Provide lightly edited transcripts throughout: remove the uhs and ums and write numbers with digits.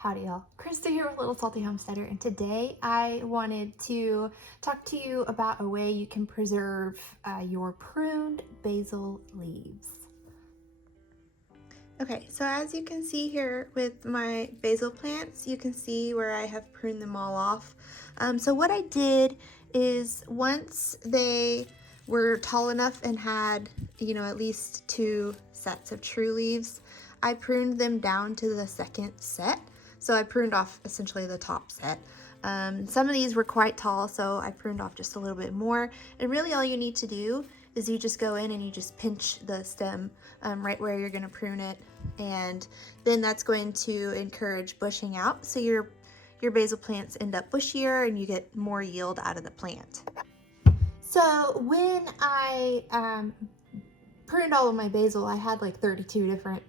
Howdy y'all, Christi here with Little Salty Homesteader, and today I wanted to talk to you about a way you can preserve your pruned basil leaves. Okay, so as you can see here with my basil plants, you can see where I have pruned them all off. So what I did is once they were tall enough and had, at least 2 sets of true leaves, I pruned them down to the second set. So I pruned off essentially the top set. Some of these were quite tall, so I pruned off just a little bit more. And really all you need to do is you just go in and you just pinch the stem right where you're gonna prune it. And then that's going to encourage bushing out. So your basil plants end up bushier and you get more yield out of the plant. So when I pruned all of my basil, I had like 32 different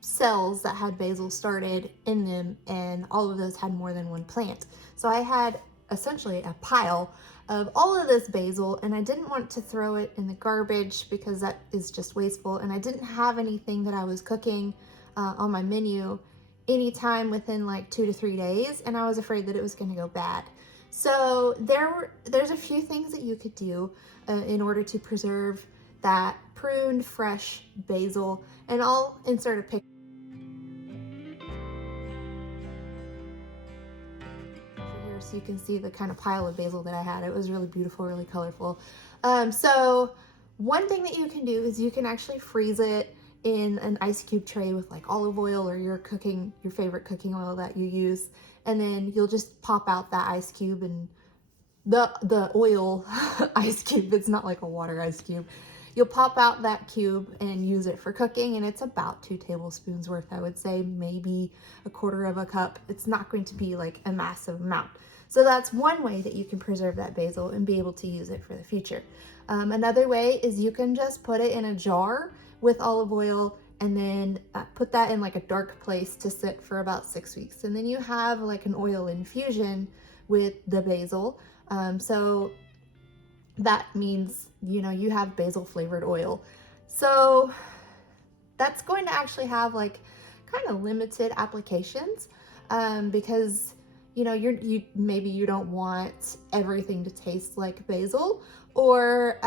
cells that had basil started in them, and all of those had more than one plant. So I had essentially a pile of all of this basil, and I didn't want to throw it in the garbage because that is just wasteful, and I didn't have anything that I was cooking on my menu anytime within like 2 to 3 days, and I was afraid that it was going to go bad. So there's a few things that you could do in order to preserve that pruned fresh basil, and I'll insert a picture here so you can see the kind of pile of basil that I had. It was really beautiful, really colorful. So one thing that you can do is you can actually freeze it in an ice cube tray with like olive oil or your favorite cooking oil that you use, and then you'll just pop out that ice cube and the oil ice cube. It's not like a water ice cube. You'll pop out that cube and use it for cooking, and it's about 2 tablespoons worth, I would say, maybe 1/4 of a cup. It's not going to be like a massive amount. So that's one way that you can preserve that basil and be able to use it for the future. Another way is you can just put it in a jar with olive oil and then put that in like a dark place to sit for about 6 weeks. And then you have like an oil infusion with the basil. So that means, you have basil flavored oil. So that's going to actually have like kind of limited applications because, maybe you don't want everything to taste like basil, or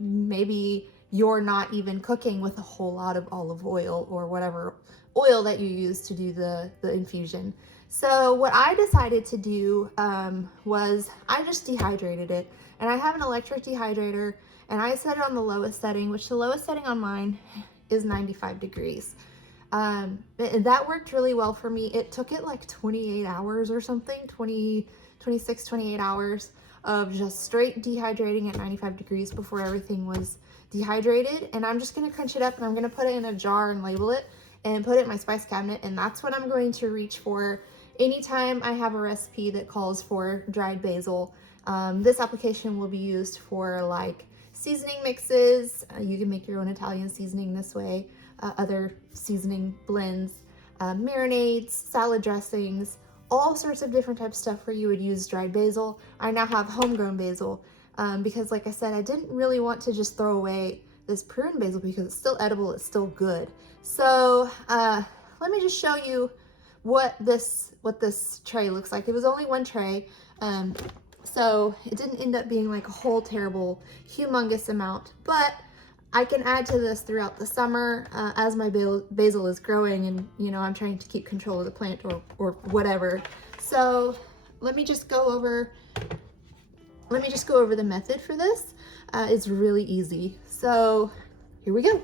maybe you're not even cooking with a whole lot of olive oil or whatever oil that you use to do the infusion. So what I decided to do was I just dehydrated it, and I have an electric dehydrator, and I set it on the lowest setting, which the lowest setting on mine is 95 degrees. And that worked really well for me. It took it like 28 hours or something, 26, 28 hours of just straight dehydrating at 95 degrees before everything was dehydrated. And I'm just gonna crunch it up, and I'm gonna put it in a jar and label it and put it in my spice cabinet. And that's what I'm going to reach for anytime I have a recipe that calls for dried basil. This application will be used for like seasoning mixes. You can make your own Italian seasoning this way, other seasoning blends, marinades, salad dressings, all sorts of different types of stuff where you would use dried basil. I now have homegrown basil because, like I said, I didn't really want to just throw away this pruned basil because it's still edible, it's still good. So let me just show you what this tray looks like. It was only one tray, so it didn't end up being like a whole terrible humongous amount, but I can add to this throughout the summer as my basil is growing, and I'm trying to keep control of the plant or whatever. So let me just go over the method for this. It's really easy. So here we go.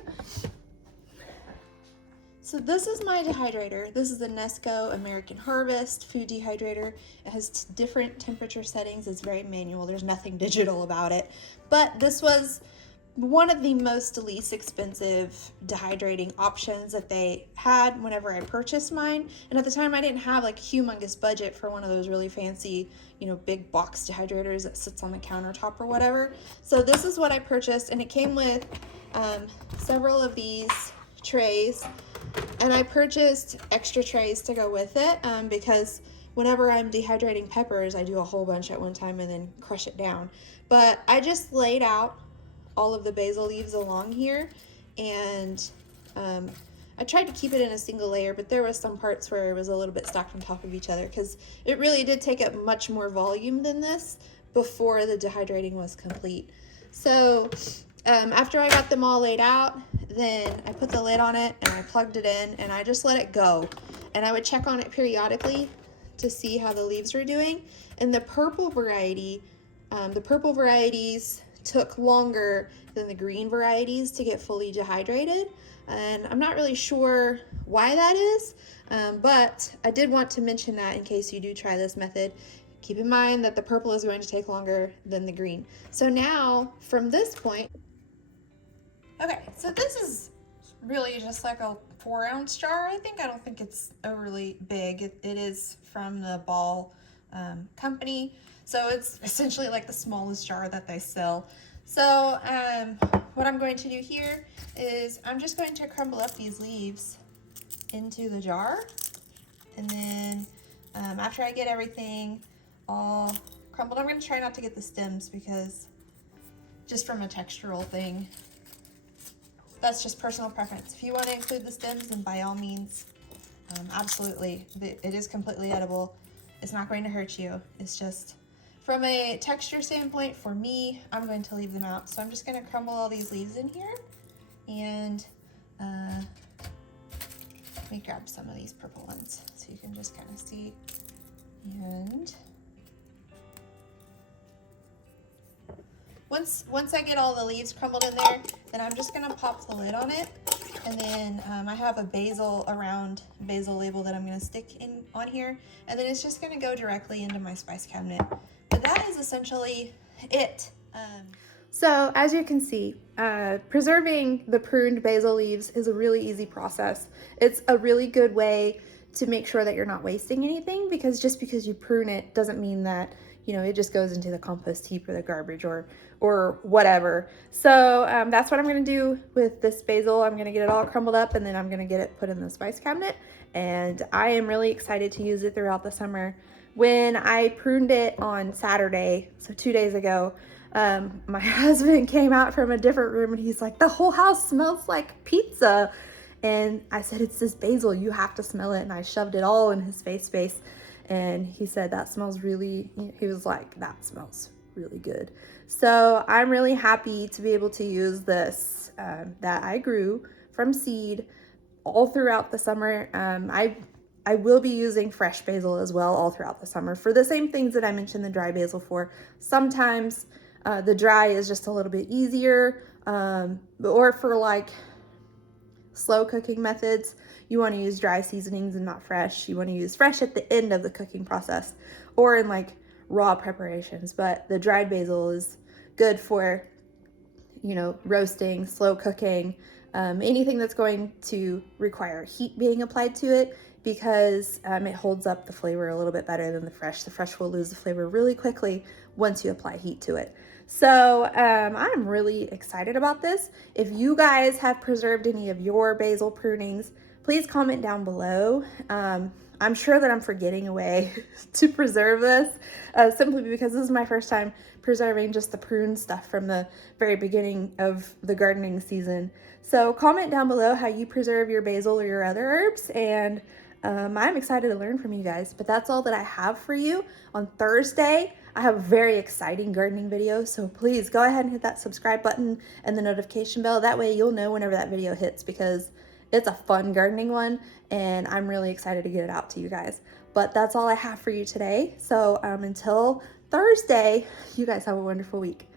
So this is my dehydrator. This is the Nesco American Harvest food dehydrator. It has different temperature settings. It's very manual. There's nothing digital about it. But this was one of the least expensive dehydrating options that they had whenever I purchased mine. And at the time I didn't have like a humongous budget for one of those really fancy, big box dehydrators that sits on the countertop or whatever. So this is what I purchased, and it came with several of these trays. And I purchased extra trays to go with it because whenever I'm dehydrating peppers, I do a whole bunch at one time and then crush it down. But I just laid out all of the basil leaves along here, and I tried to keep it in a single layer, but there was some parts where it was a little bit stacked on top of each other because it really did take up much more volume than this before the dehydrating was complete. So after I got them all laid out, then I put the lid on it and I plugged it in and I just let it go. And I would check on it periodically to see how the leaves were doing. And the purple variety, the purple varieties took longer than the green varieties to get fully dehydrated. And I'm not really sure why that is, but I did want to mention that in case you do try this method. Keep in mind that the purple is going to take longer than the green. So now, from this point, okay, so this is really just like a 4-ounce jar, I think. I don't think it's overly big. It is from the Ball company, so it's essentially like the smallest jar that they sell. So what I'm going to do here is I'm just going to crumble up these leaves into the jar, and then after I get everything all crumbled, I'm going to try not to get the stems because just from a textural thing, that's just personal preference. If you want to include the stems, then by all means, absolutely. It is completely edible. It's not going to hurt you. It's just from a texture standpoint, for me, I'm going to leave them out. So I'm just going to crumble all these leaves in here, and let me grab some of these purple ones so you can just kind of see. And once I get all the leaves crumbled in there, then I'm just gonna pop the lid on it, and then I have a basil label that I'm gonna stick in on here, and then it's just gonna go directly into my spice cabinet. But that is essentially it. So as you can see, preserving the pruned basil leaves is a really easy process. It's a really good way to make sure that you're not wasting anything, because just because you prune it doesn't mean that, you know, it just goes into the compost heap or the garbage or whatever. So that's what I'm gonna do with this basil. I'm gonna get it all crumbled up, and then I'm gonna get it put in the spice cabinet. And I am really excited to use it throughout the summer. When I pruned it on Saturday, so 2 days ago, my husband came out from a different room and he's like, the whole house smells like pizza. And I said, it's this basil, you have to smell it. And I shoved it all in his face. And he said, that smells really, he was like, that smells really good. So I'm really happy to be able to use this that I grew from seed all throughout the summer. I will be using fresh basil as well all throughout the summer for the same things that I mentioned the dry basil for. Sometimes the dry is just a little bit easier, or for like slow cooking methods, you want to use dry seasonings and not fresh. You want to use fresh at the end of the cooking process or in like raw preparations. But the dried basil is good for, you know, roasting, slow cooking, anything that's going to require heat being applied to it, because it holds up the flavor a little bit better than the fresh. The fresh will lose the flavor really quickly once you apply heat to it. So I'm really excited about this. If you guys have preserved any of your basil prunings, please comment down below. I'm sure that I'm forgetting a way to preserve this, simply because this is my first time preserving just the prune stuff from the very beginning of the gardening season. So comment down below how you preserve your basil or your other herbs, and I'm excited to learn from you guys. But that's all that I have for you. On Thursday, I have a very exciting gardening video, so please go ahead and hit that subscribe button and the notification bell. That way you'll know whenever that video hits, because it's a fun gardening one, and I'm really excited to get it out to you guys. But that's all I have for you today. So until Thursday, you guys have a wonderful week.